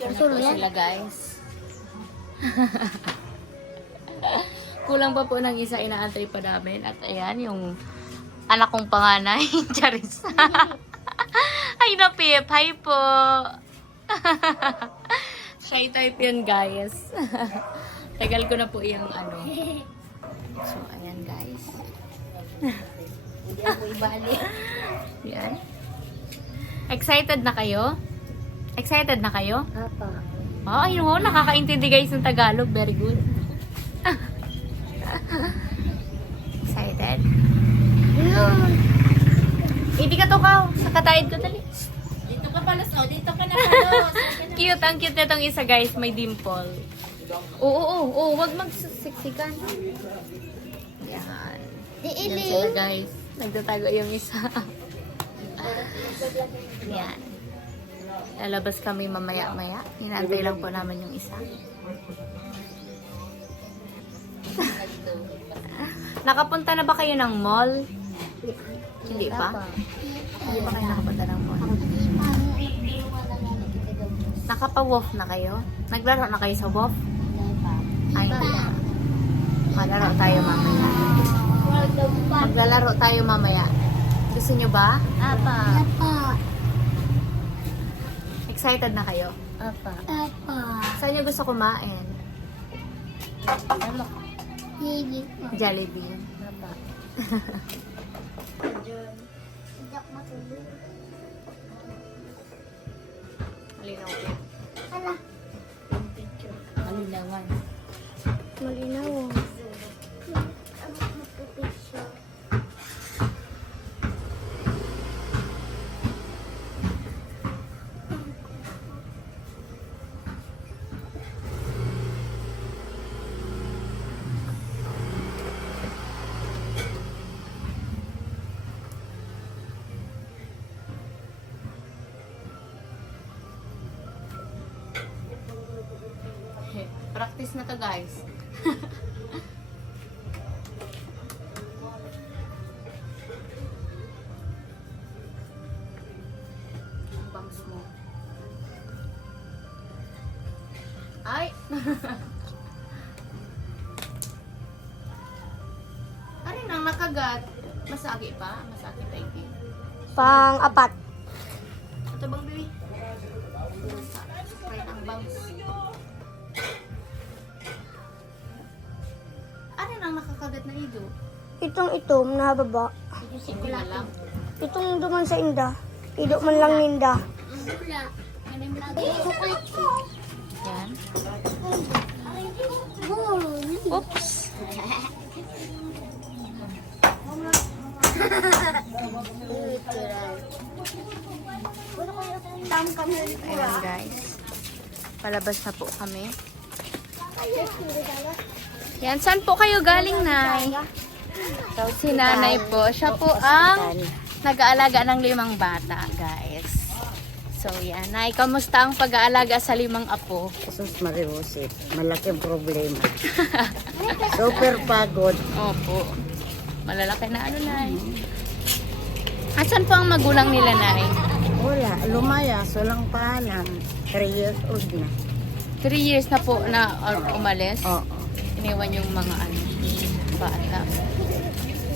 Pasok na po sila, guys. Kulang pa po ng isa, inaantay pa namin. At ayan, yung anak kong panganay, Charis. Ay, napip. Hi po. Shy type yun, guys. Tagal ko na po yung ano. So, ayan, guys. Hindi ako ibali. Yan. Excited na kayo? Excited na kayo? Apa. Oh, ayun ho, nakakaintindi guys ng Tagalog. Very good. Excited? Hindi ka to ka. Sa katayid ko dali. Dito ka pala, oh. Dito ka na pala. Cute. Ang cute nitong isa guys. May dimple. Oo. Huwag magsiksikan. Yan. Yan sila guys. Nagtatago yung isa. Yan. Lalabas kami mamaya-maya. Hinantay lang po naman yung isa. Nakapunta na ba kayo ng mall? Hindi pa? Hindi ba kayo nakapunta ng mall? Nakapa-WOF na kayo? Naglaro na kayo sa WOF? Ay, malaro tayo mamaya. Maglalaro tayo mamaya. Gusto nyo ba? Apa. Excited na kayo? Apa. Saan nyo gusto kumain? Ano? Jollibee. Apa. Malinaw po. Malinawan. Malinaw. Practice na to guys. Ang bangs mo. Ay! Arin ang nakagat. Masagi pa? Masagi pa iki. Pang-apat. Ito bang baby? Sprite ang bangs. Arin ang nakakagat na ido? Itong itom na baba. Hindi na lang. Itong duman sa inda. Ido man lang ninda. Yan. Oops! Ayan guys. Palabas na po kami. Yan. Saan po kayo galing, Nay? Si Nanay po. Siya po ang nag-aalaga ng 5 bata, guys. So, yan. Nay, kamusta ang pag-aalaga sa 5 apo? Jesus Mariusip. Malaking problema. Super pagod. Opo. Malalaki na ano, Nay. Asan po ang magulang nila, Nay? Wala. Lumayas. Walang paalam. 3 years old na. 3 years na po na umalis. Oo. Iniwan yung mga bata.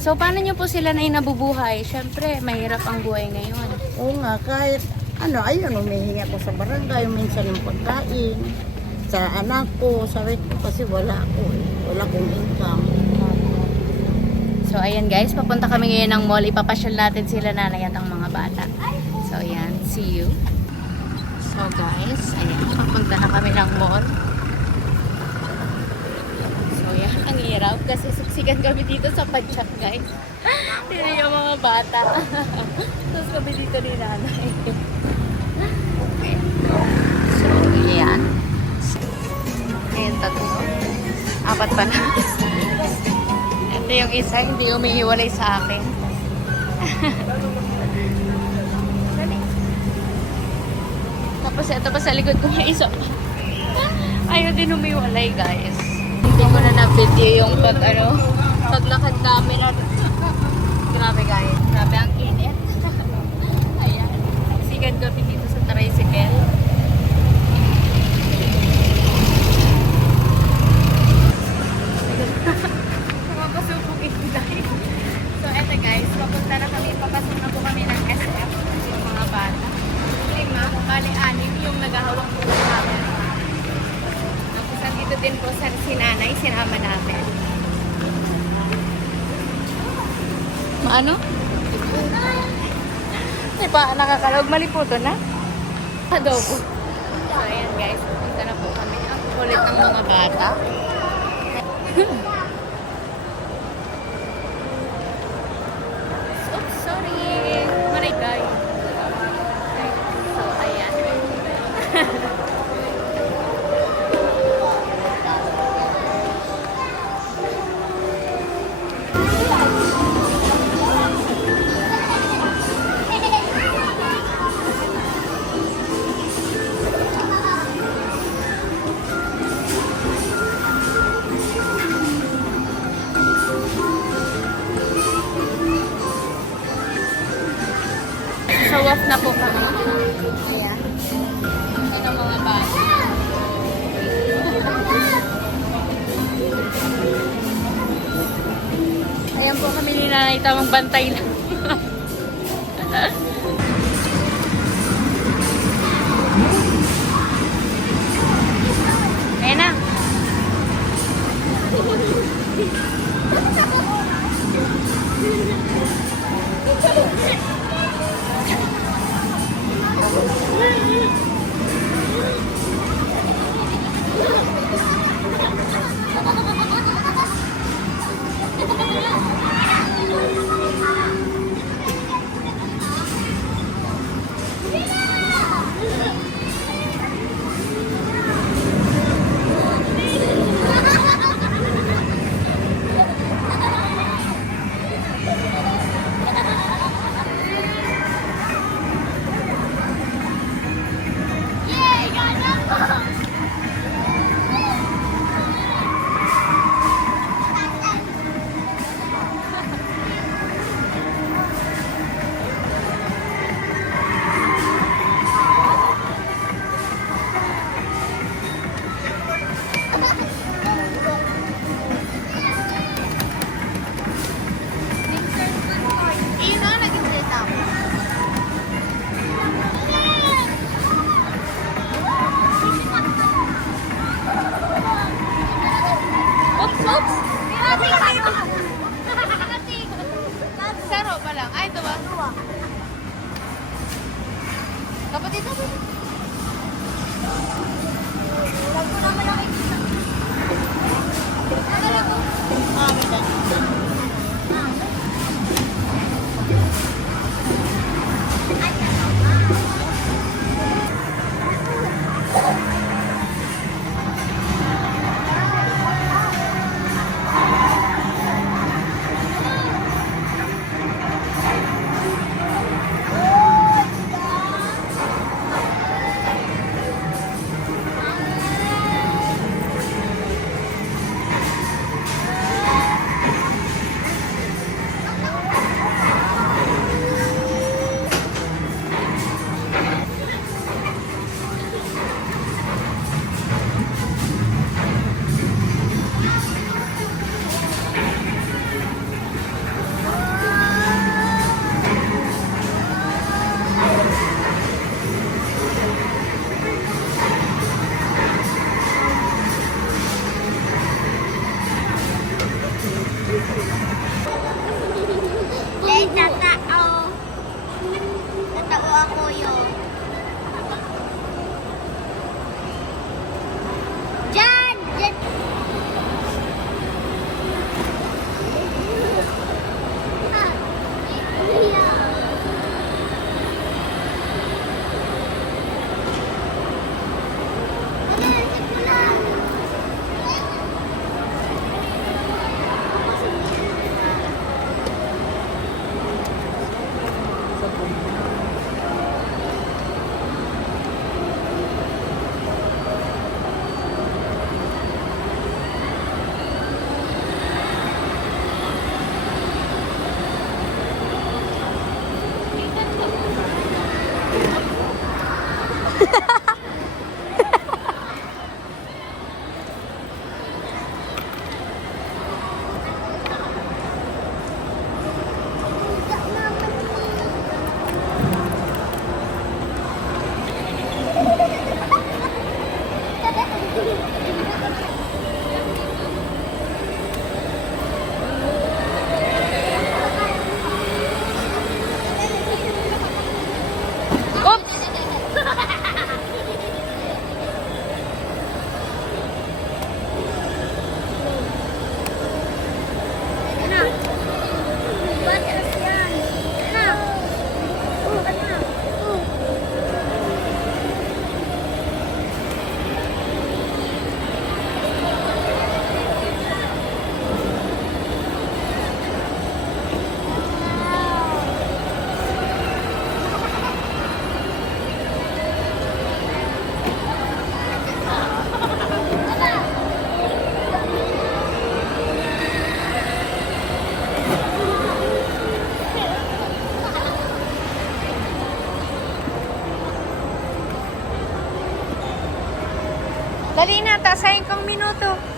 So, paano nyo po sila na nabubuhay? Siyempre, mahirap ang buhay ngayon. Oo nga. Kahit ayun, humihingi ako sa barangay. Minsan yung pagkain. Sa anak ko. Sabi ko kasi wala ako. Wala akong income. So, ayan guys, papunta kami ngayon ng mall. Ipapasyal natin sila nanay at ang mga bata. So, ayan. See you. So, guys, ayan. Papunta na kami ng mall. So, ayan. Ang hirap kasi siksikan kami dito sa padyak, guys. Dito yung mga bata. Tapos kami dito ni nanay. Okay. So, ayan. Ayan, 3. 4 pa na. Ito yung isa, hindi umihiwalay sa akin. Tapos ito pa sa likod ko yung isa. Ayaw din umiwalay, guys. Hindi ko na na-video yung paglakad namin. Grabe, guys. Grabe ang init. Ayan. Sigan kami dito sa tricycle. din po sa si nanay, sinama namin. Ano? Diba, nakakalawag mali po to na? Adobo. So, ayan guys, pupunta na po kami. Ang kulit ng mga bata. Oops, sorry. Marigay. So, ayan. So, off na po kami. Ayan. Ito ng mga bata. Ayan po kami ni nanay, tamang bantay lang. Ayan na. Oops! Saro pa lang. Ay, ito ba? Kapatid ako. Lago naman ang ikita. Tatao ako yun. Diyan! Diyan! Oops! Dali na, tasayin kong minuto.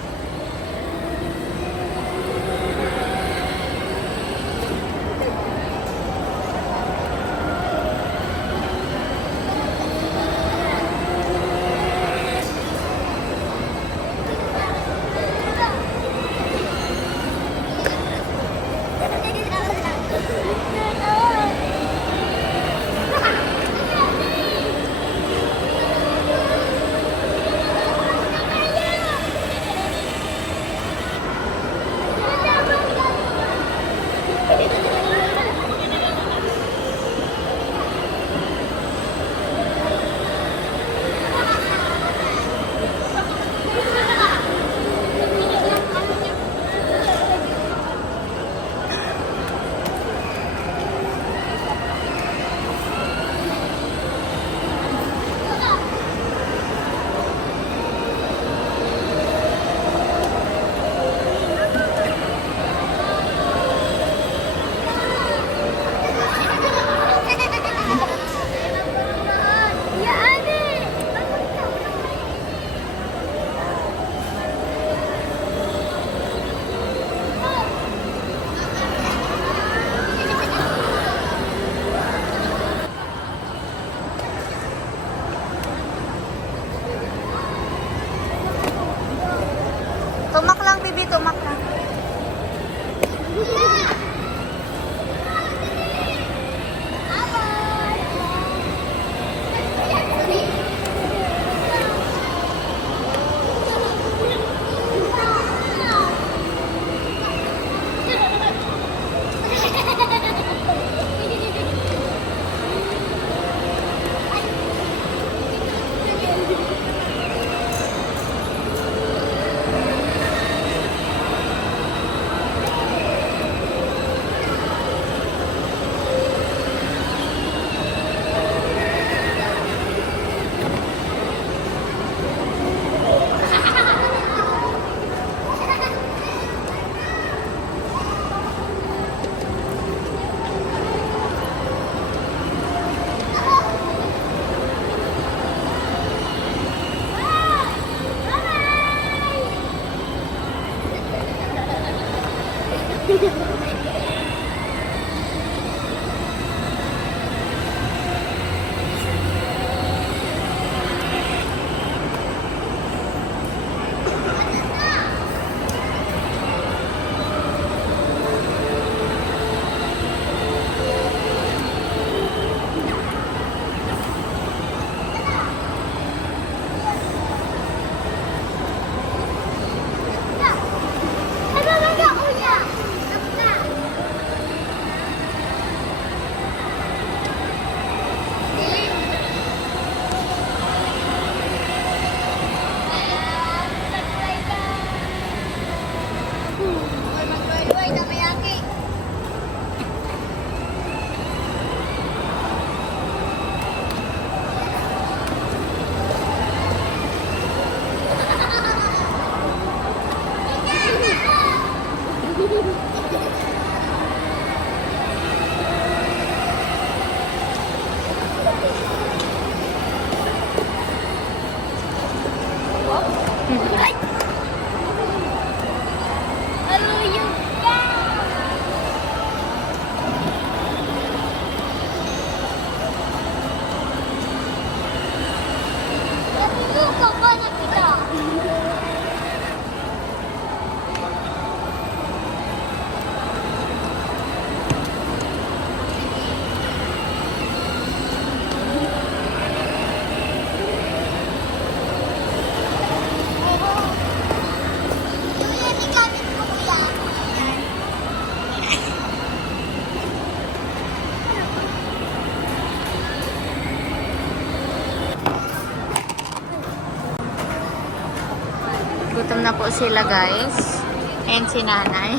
Gutom na po sila guys. And si nanay.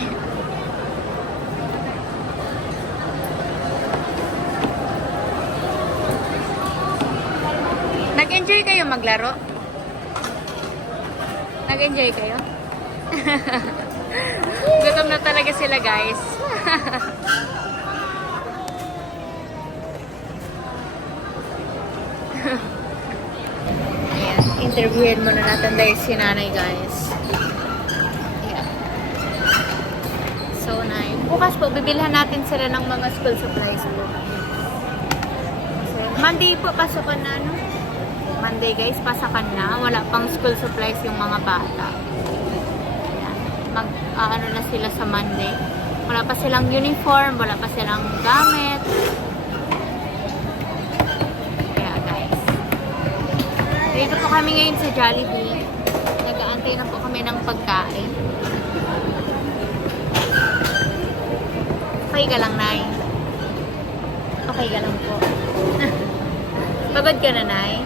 Nag-enjoy kayo maglaro? Nag-enjoy kayo? Gutom na talaga sila guys. Ayan, interviewin muna natin dahil si nanay guys. Ayan. So, nay. Bukas po, bibilhan natin sila ng mga school supplies po. So, Monday po, pasokan na, no? Monday guys, pasokan na. Wala pang school supplies yung mga bata. Ayan. Ano na sila sa Monday. Wala pa silang uniform, wala pa silang gamit. Kaya guys. Dito po kami ngayon sa Jollibee. Nag-aantay na po kami ng pagkain. Okay ka lang, Nay? Okay ka lang po. Pagod ka na, Nay?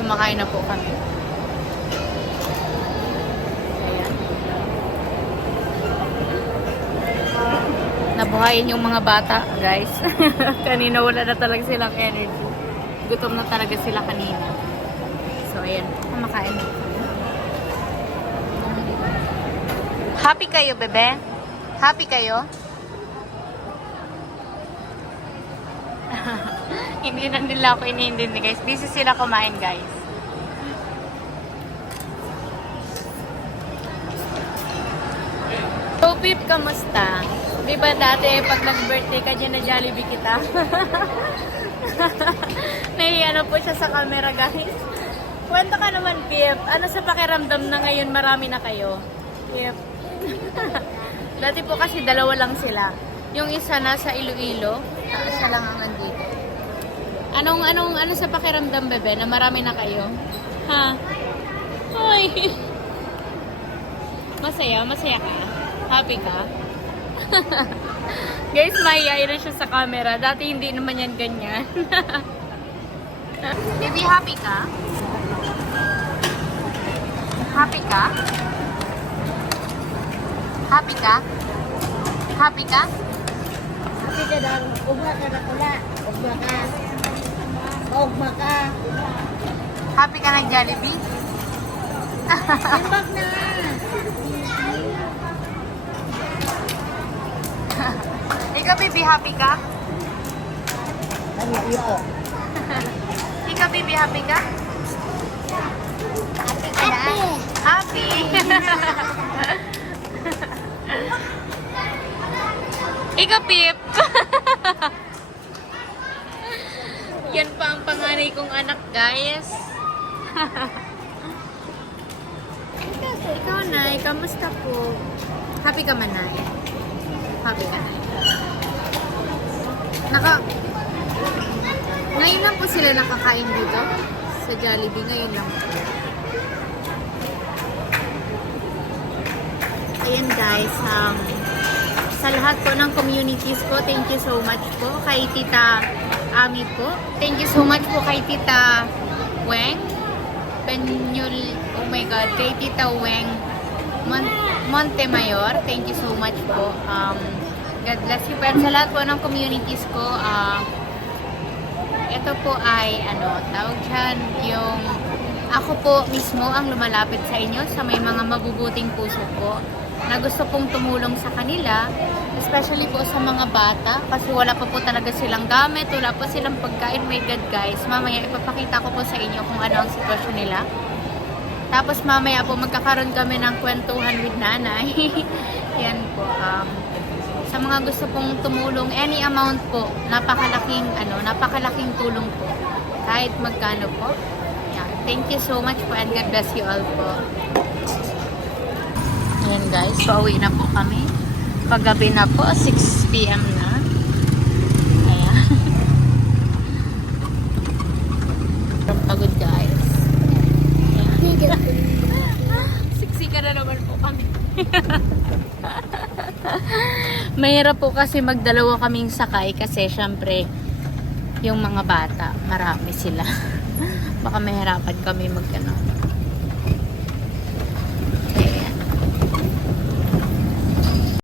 Kumakain na po kami. Ayan. Nabuhayin yung mga bata, guys. Kanina wala na talaga silang energy. Gutom na talaga sila kanina. So, ayan. Kumakain na. Happy kayo, bebe? Happy kayo? Hindi na nila ako iniintindi, guys. Busy sila kumain, guys. So, Pip, kamusta? Di ba dati, pag nag-birthday ka dyan na Jollibee kita? Nahiya na po siya sa camera, guys. Kwento ka naman, Pip. Ano sa pakiramdam na ngayon marami na kayo? Pip. Dati po kasi dalawa lang sila. Yung isa nasa Iloilo, siya lang ang nandito. Ano sa pakiramdam, bebe, na marami na kayo? Ha? Hoy! Masaya? Masaya ka? Happy ka? Guys, mahihayin na siya sa camera. Dati hindi naman yan ganyan. Baby, happy ka? Happy ka? Happy ka? Happy ka? Happy ka daw. Ugma ka na pala. Ugma ka. Ugma ka. Happy ka ng Jollibee? Timbak na. Ikaw, baby, happy ka? Ano ito? Ikaw, baby, happy ka? Happy ka na? Happy! Ikaw, Pip! Yan pa ang panganay kong anak, guys. Ikaw, Nay, kamusta po? Happy ka man, Nay? Happy ka, Nay? Ngayon lang po sila nakakain dito sa Jollibee. Ngayon lang po. Ayan guys, sa lahat po ng communities po, thank you so much po kay Tita Ami po. Thank you so much po kay Tita Weng Penyul, oh my god, kay Tita Weng Montemayor. Thank you so much po. God bless you. Pero sa lahat po ng communities ko, ito po ay, tawag dyan, yung ako po mismo ang lumalapit sa inyo sa may mga mabubuting puso po na gusto pong tumulong sa kanila, especially po sa mga bata kasi wala pa po talaga silang gamit, wala po silang pagkain. My God guys, mamaya ipapakita ko po sa inyo kung ano ang sitwasyon nila. Tapos mamaya po magkakaroon kami ng kwentuhan with nanay. Yan po, sa mga gusto pong tumulong, any amount po, napakalaking tulong po. Kahit magkano po. Yeah. Thank you so much po and God bless you all po. Ayan guys, pauwi na po kami. Paggabi na po, 6 PM na. Ayan. Pagod guys. Ayan. Siksika na naman po kami. Mahirap po kasi magdalawa kaming sakay kasi syempre yung mga bata, marami sila. Baka mahirapan kami